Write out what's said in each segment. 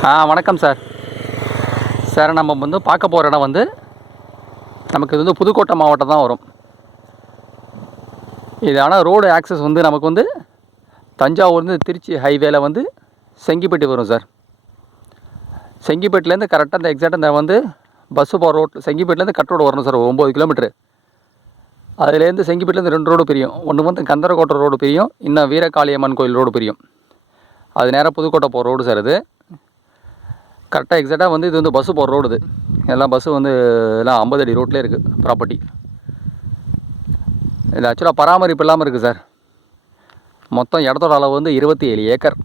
வணக்கம் sir. Sir நம்ம வந்து பார்க்க போகிற இடம் வந்து நமக்கு இது வந்து புதுக்கோட்டை மாவட்டம் தான் வரும். இது ஆனால் ரோடு ஆக்சஸ் வந்து நமக்கு வந்து தஞ்சாவூர்லேருந்து திருச்சி ஹைவேல வந்து செங்கிப்பட்டி வரும் சார். செங்கிப்பட்டிலேருந்து கரெக்டாக இந்த எக்ஸாக்டாக இந்த வந்து பஸ்ஸு போகிற ரோட் செங்கிப்பட்டிலேருந்து கட் ரோடு வரணும் சார், 9 கிலோமீட்ரு. அதுலேருந்து செங்கிப்பட்டிலேருந்து 2 ரோடு பிரியும். ஒன்று வந்து கந்தரக்கோட்டை ரோடு பிரியும், இன்னும் வீரகாளியம்மன் கோயில் ரோடு பிரியும். அது நேராக புதுக்கோட்டை போகிற ரோடு சார். இது கரெக்டாக எக்ஸாக்டாக வந்து இது வந்து பஸ்ஸு போகிற ரோடு. இது எல்லாம் பஸ்ஸு வந்து எல்லாம் 50 அடி ரோட்லேயே இருக்குது ப்ராப்பர்ட்டி. இது ஆக்சுவலாக பராமரிப்பு இல்லாமல் இருக்குது சார். மொத்தம் இடத்தோட அளவு வந்து 27 ஏக்கர்.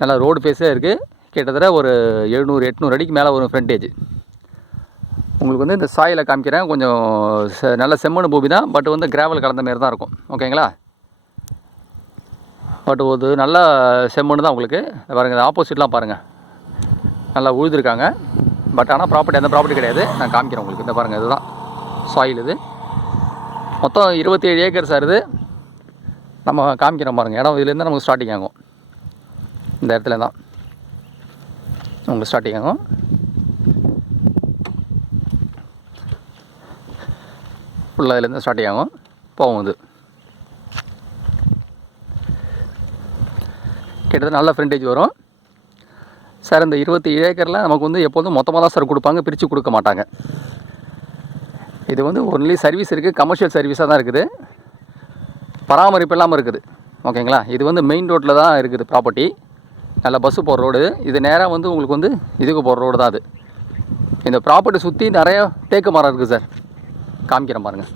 நல்லா ரோடு ஃபேஸே இருக்குது. கிட்டத்தட்ட ஒரு 700-800 அடிக்கு மேலே வரும் ஃப்ரண்டேஜ். உங்களுக்கு வந்து இந்த சாயில் காமிக்கிறேன். கொஞ்சம் நல்ல செம்மண் பூமி தான், பட் வந்து கிராவல் கலந்த மாரி தான் இருக்கும். ஓகேங்களா? பட் ஒரு நல்ல செம்மண் தான் உங்களுக்கு. பாருங்கள், இந்த ஆப்போசிட்லாம் பாருங்கள், நல்லா உழுதுருக்காங்க. பட் ஆனால் ப்ராப்பர்ட்டி எந்த ப்ராப்பர்ட்டி கிடையாது. நான் காமிக்கிறேன் உங்களுக்கு. இந்த பாருங்கள், இதுதான் சாயில். இது மொத்தம் 27 ஏக்கர் சார். இது நம்ம காமிக்கிறோம் பாருங்கள். இடம் இதுலேருந்து நமக்கு ஸ்டார்டிங் ஆகும். இந்த இடத்துல தான் உங்களுக்கு ஸ்டார்டிங் ஆகும். ஃபுல்லாக இதுலேருந்து ஸ்டார்டிங் ஆகும், போகும். இது கிட்டத்தட்ட நல்ல ஃப்ரண்டேஜ் வரும் சார். இந்த 27 ஏக்கரில் நமக்கு வந்து எப்போதும் மொத்தமாக தான் சார் கொடுப்பாங்க, பிரித்து கொடுக்க மாட்டாங்க. இது வந்து ஒன்லி சர்வீஸ் இருக்குது, கமர்ஷியல் சர்வீஸாக தான் இருக்குது, பராமரிப்பு இல்லாமல் இருக்குது. ஓகேங்களா? இது வந்து மெயின் ரோட்டில் தான் இருக்குது ப்ராப்பர்ட்டி. நல்ல பஸ்ஸு போகிற ரோடு. இது நேராக வந்து உங்களுக்கு வந்து இதுக்கு போகிற ரோடு தான் அது. இந்த ப்ராப்பர்ட்டி சுற்றி நிறைய தேக்கு மரம் இருக்குது சார். காமிக்கிறேன் பாருங்கள்.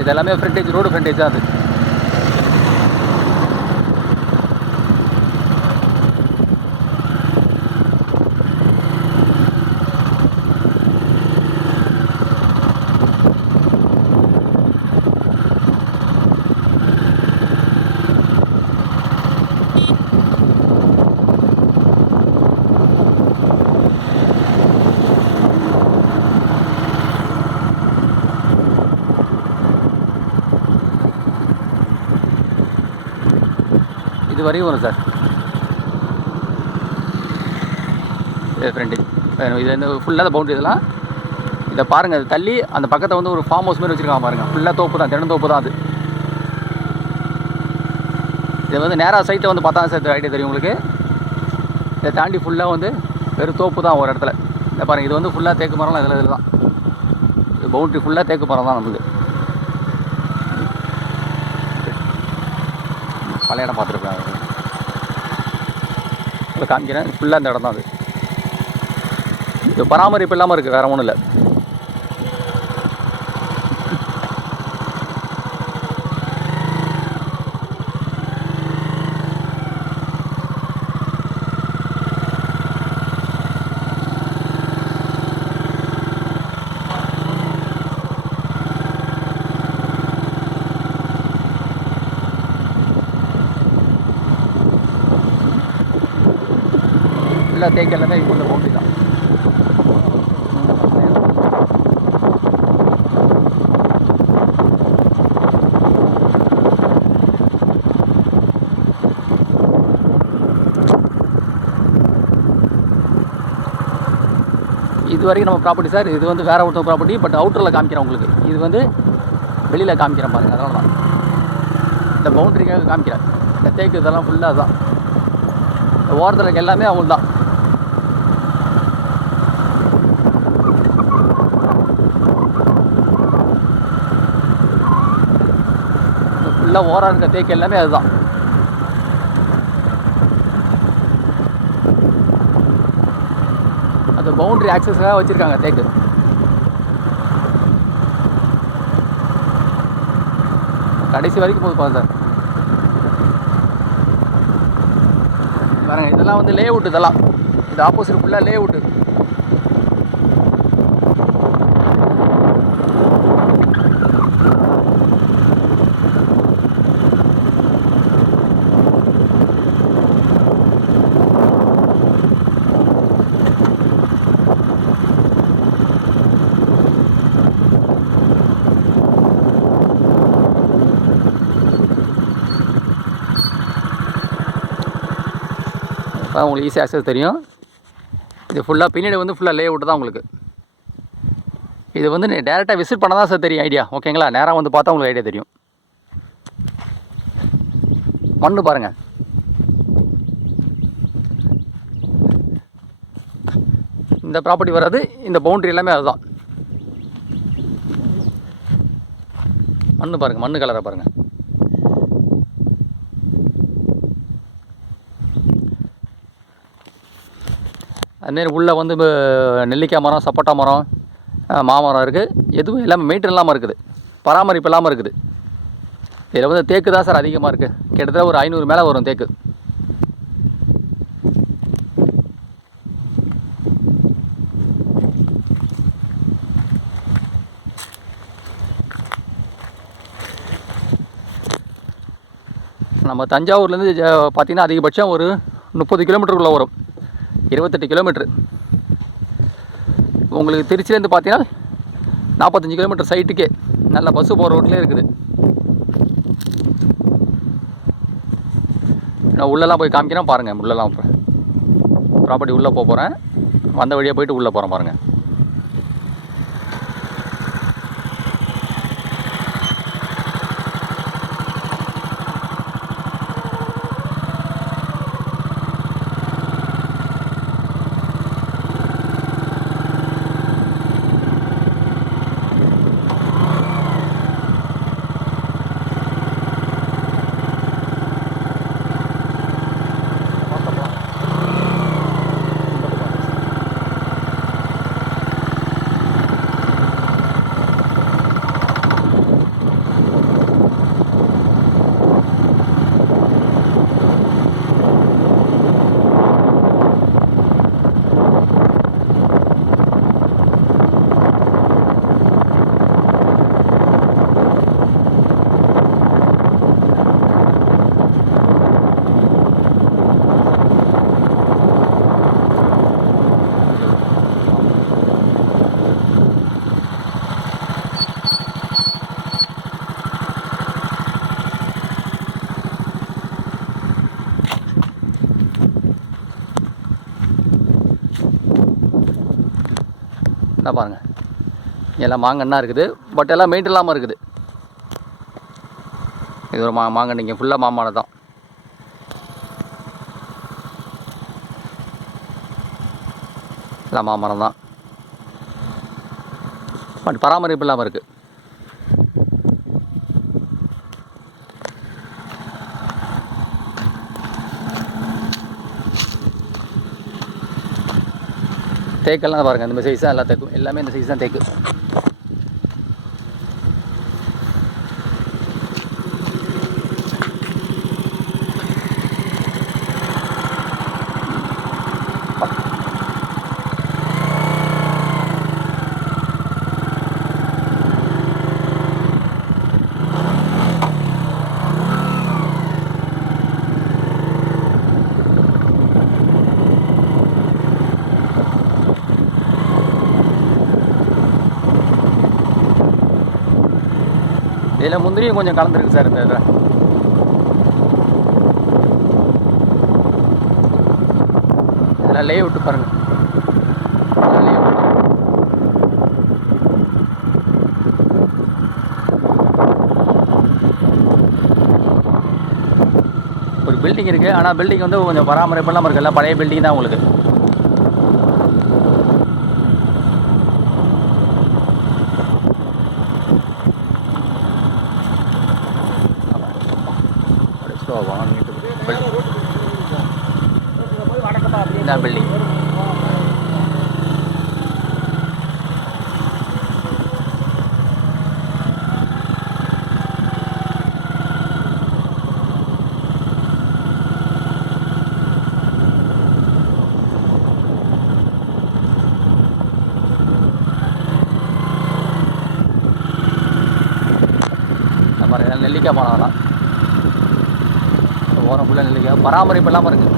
இது எல்லாமே ஃப்ரண்டேஜ், ரோடு ஃப்ரண்டேஜ் தான் அது. இது வரையும் வரும் சார். இது ஃப்ரண்டேஜ். இது வந்து ஃபுல்லாக பவுண்டரி. இதெல்லாம் இதை பாருங்கள், அது தள்ளி அந்த பக்கத்தை வந்து ஒரு ஃபார்ம் ஹவுஸ் மாதிரி வச்சுருக்காங்க பாருங்கள். ஃபுல்லாக தோப்பு தான், தினந்தோப்பு தான் அது. இது வந்து நேராக சைட்டை வந்து பார்த்தா சார் ஐடியா தெரியும் உங்களுக்கு. இதை தாண்டி ஃபுல்லாக வந்து வெறும் தோப்பு தான் ஒரு இடத்துல. இதை பாருங்கள், இது வந்து ஃபுல்லாக தேக்கு மரம்லாம் இதில் தான். இது பவுண்ட்ரி ஃபுல்லாக தேக்கு மரம் தான் நமக்கு. பழைய இடம் பார்த்துருப்பேன், இப்போ காமிக்கிறேன். ஃபுல்லாக இந்த இடம் தான் அது. இது பராமரிப்பு இல்லாமல் இருக்குது, வேறு ஒன்றும் இல்லை. ஃபுல்லாக தேக்கு எல்லாமே இப்போ இந்த பவுண்டரி தான். இது வரைக்கும் நம்ம ப்ராப்பர்ட்டி சார். இது வந்து வேறு ஒருத்தர் ப்ராப்பர்ட்டி, பட் அவுட்டரில் காமிக்கிறேன் உங்களுக்கு. இது வந்து வெளியில் காமிக்கிறேன் பாருங்கள். அதனால தான் இந்த பவுண்டரிக்காக காமிக்கிறேன். இந்த தேக்கு இதெல்லாம் ஃபுல்லாக தான். இந்த ஓரத்தில் இருக்க எல்லாமே அவங்களுக்கு தான். ஃபுல்லாக ஓரம் இருக்க தேக்கு எல்லாமே அதுதான். அது பவுண்ட்ரி ஆக்சஸாக வச்சுருக்காங்க தேக்கு. கடைசி வரைக்கும் போது பாருங்க சார். பாருங்கள், இதெல்லாம் வந்து லே அவுட். இதெல்லாம் இது ஆப்போசிட் ஃபுல்லாக லே அவுட்டு. உங்களுக்கு ஈஸி ஆக்சஸ் தெரியும். இது ஃபுல்லாக பின்னாடி வந்து ஃபுல்லாக லே அவுட் தான் உங்களுக்கு. இது வந்து டேரெக்டாக விசிட் பண்ண தான் சார் தெரியும் ஐடியா, ஓகேங்களா? நேராக வந்து பார்த்தா உங்களுக்கு ஐடியா தெரியும். மண்ணு பாருங்கள், இந்த ப்ராப்பர்ட்டி வராது, இந்த பவுண்ட்ரி எல்லாமே அதுதான். மண்ணு பாருங்கள், மண்ணு கலரை பாருங்கள். அதுமாரி உள்ளே வந்து நெல்லிக்காய் மரம், சப்போட்டா மரம், மாமரம் இருக்குது. எதுவும் எல்லாமே மெயின்டைன் இல்லாமல் இருக்குது, பராமரிப்பு இல்லாமல் இருக்குது. இதில் வந்து தேக்கு தான் சார் அதிகமாக இருக்குது. கிட்டத்தட்ட ஒரு 500 மேலே வரும் தேக்கு. நம்ம தஞ்சாவூர்லேருந்து பார்த்திங்கன்னா அதிகபட்சம் ஒரு 30 கிலோமீட்டருக்குள்ளே வரும், 28 கிலோமீட்ரு. உங்களுக்கு திருச்சிலேருந்து பார்த்தீங்கன்னா 45 கிலோமீட்டர் சைட்டுக்கே நல்ல பஸ்ஸு போகிற ரோட்லேயே இருக்குது. நான் உள்ளெல்லாம் போய் காமிக்கிறேன் பாருங்கள். உள்ளெல்லாம் ப்ராப்பர்ட்டி உள்ளே போகிறேன், வந்த வழியாக போயிட்டு உள்ளே போகிறேன் பாருங்கள். என்ன பாருங்கள், எல்லாம் மாங்கன்னா இருக்குது, பட் எல்லாம் மெயின்டைன் இல்லாமல் இருக்குது. இது ஒரு மாங்கன்று, இங்கே ஃபுல்லாக மாமரம் தான். எல்லாம் மாமரம் தான், பட் பராமரிப்பு இல்லாமல் இருக்குது. தேக்கெல்லாம் பாருங்கள், இந்த சைஸ் தான் எல்லா தேக்கும், எல்லாமே இந்த சைஸ் தான் தேக்கு. இதில் முந்திரியும் கொஞ்சம் கலந்துருக்கு சார். இந்த இதில் இதெல்லாம் லே விட்டு பாருங்கள். ஒரு பில்டிங் இருக்குது, ஆனால் பில்டிங் வந்து கொஞ்சம் பராமரிப்பு இல்லாமல் இருக்குல்ல, பழைய பில்டிங் தான் உங்களுக்கு. இதான் பில்டிங். நெல்லிக்காய் மரம்லாம் ஓரம் ஃபுல்லாக நெல்லிக்காய், பராமரிப்பு இல்லாமல் இருக்குது.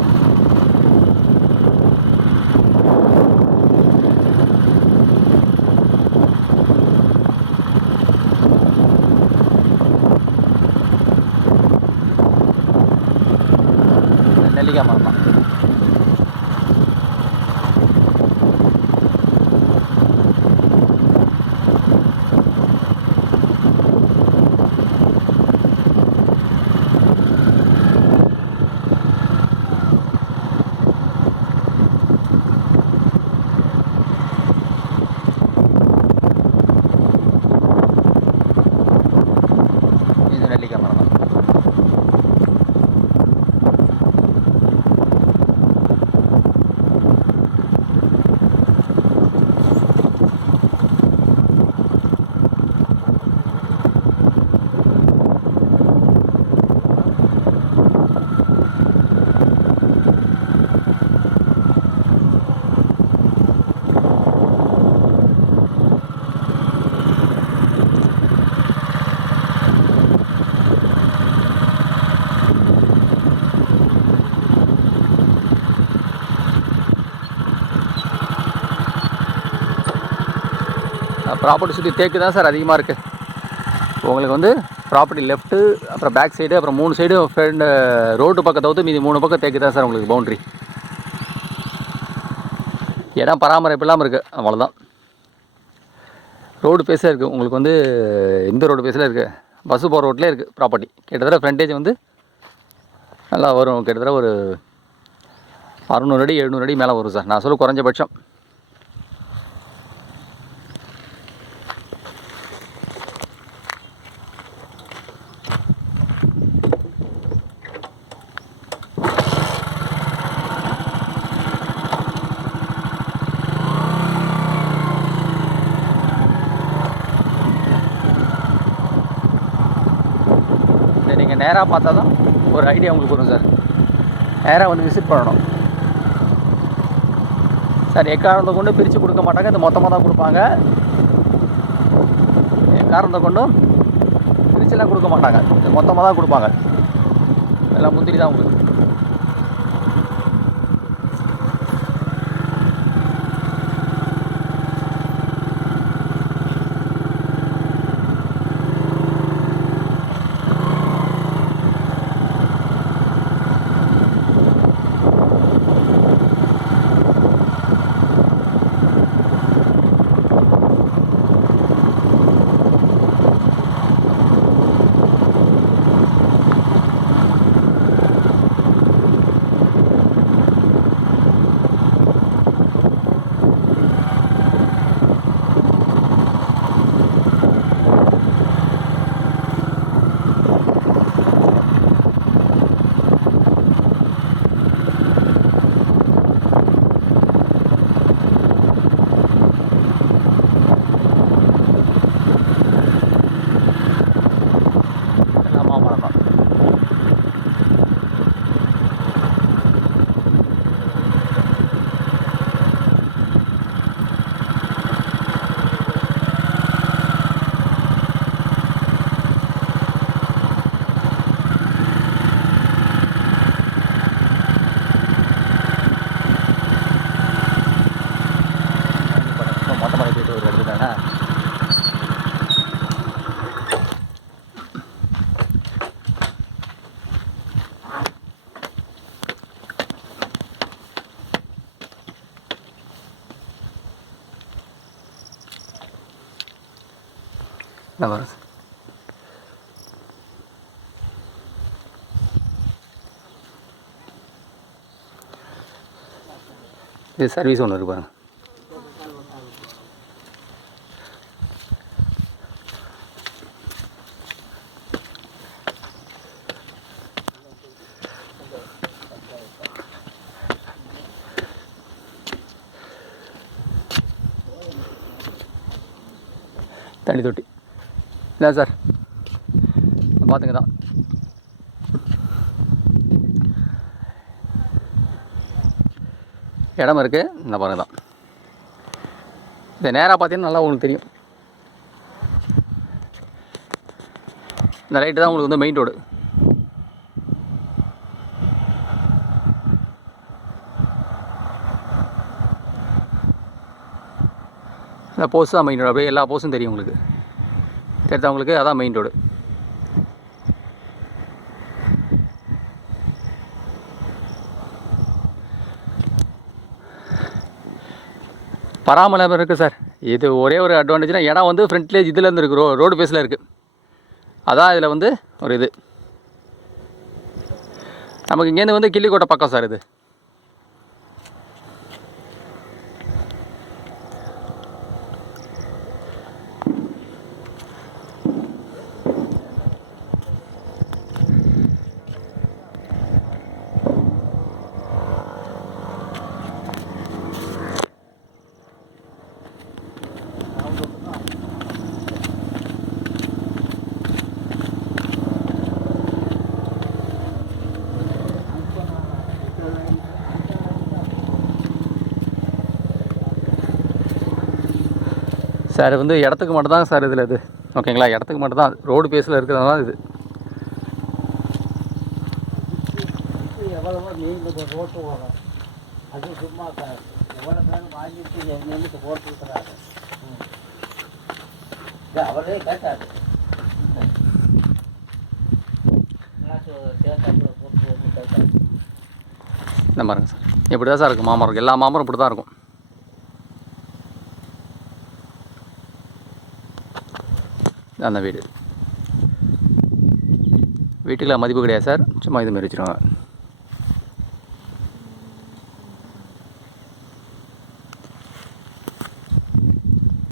நெல்லிக்காய் மரம் தான். ப்ராப்பர்ட்டி சுற்றி தேக்கு தான் சார் அதிகமாக இருக்குது. உங்களுக்கு வந்து ப்ராப்பர்ட்டி லெஃப்ட்டு, அப்புறம் பேக் சைடு, அப்புறம் 3 சைடு ஃப்ரெண்டு ரோடு பக்கத்தை வந்து மீதி 3 பக்கம் தேக்கு தான் சார் உங்களுக்கு பவுண்ட்ரி. இடம் பராமரிப்பு இல்லாமல் இருக்குது, அவ்வளோதான். ரோடு பேஸாக இருக்குது உங்களுக்கு வந்து. இந்த ரோடு பேஸில் இருக்குது, பஸ்ஸு போகிற ரோட்லேயே இருக்குது ப்ராப்பர்ட்டி. கிட்டத்தட்ட ஃப்ரண்டேஜ் வந்து நல்லா வரும், கிட்டத்தட்ட ஒரு 600 அடி 700 அடி மேலே வரும் சார், நான் சொல்ல குறைஞ்சபட்சம். நீங்கள் நேராக பார்த்தா தான் ஒரு ஐடியா உங்களுக்கு வரும் சார். நேராக வந்து விசிட் பண்ணணும் சார். எக்காரணத்தை கொண்டு பிரித்து கொடுக்க மாட்டாங்க, இது மொத்தமாக தான் கொடுப்பாங்க. எக்காரணத்தை கொண்டும் பிரிச்சுலாம் கொடுக்க மாட்டாங்க, இது மொத்தமாக தான் கொடுப்பாங்க. எல்லாம் முந்திரி தான் உங்களுக்கு. இது சர்வீஸ் ஒன்று இருக்கு பாருங்க. தண்ணி தொட்டி இல்லை சார், பார்த்துங்க தான். இடம் இருக்குது, இந்த பாருங்க தான். இதை நேராக பார்த்தீங்கன்னா நல்லா உங்களுக்கு தெரியும். இந்த ரைட்டு தான் உங்களுக்கு வந்து மெயின் ரோடு. இந்த போஸ்ட் தான் மெயின் ரோடு, அப்படியே எல்லா போஸ்ட்டும் தெரியும் உங்களுக்கு. தெரிஞ்சா உங்களுக்கு அதான் மெயின் ரோடு. பராமரிப்பு இருக்குது சார். இது ஒரே ஒரு அட்வான்டேஜ்னால் இடம் வந்து ஃப்ரண்ட்லேஜ் இதுலேருந்து இருக்குது, ரோடு பேஸில் இருக்குது. அதான் இதில் வந்து ஒரு இது. நமக்கு இங்கேருந்து வந்து கிள்ளிக்கோட்டை பக்கம் சார் இது. சார் வந்து இடத்துக்கு மட்டும்தாங்க சார் இதில் இது, ஓகேங்களா? இடத்துக்கு மட்டும்தான், ரோடு பேஸில் இருக்கிறதுனால இது. எவ்வளோ நீங்கள் ரோட்டு போகிறோம் அது சும்மா சார், எவ்வளோ பேர் வாங்கிட்டு எங்களுக்கு போட்டுருக்குறாரு. அவரே கேட்டார் இந்த பாருங்க சார், இப்படி தான் சார் இருக்கும் மாமரம். எல்லா மாமரம் இப்படி தான் இருக்கும். அந்த வீடு வீட்டுக்குள்ள மதிப்பு கிடையாது சார், சும்மா இது மாரி வச்சுருவாங்க.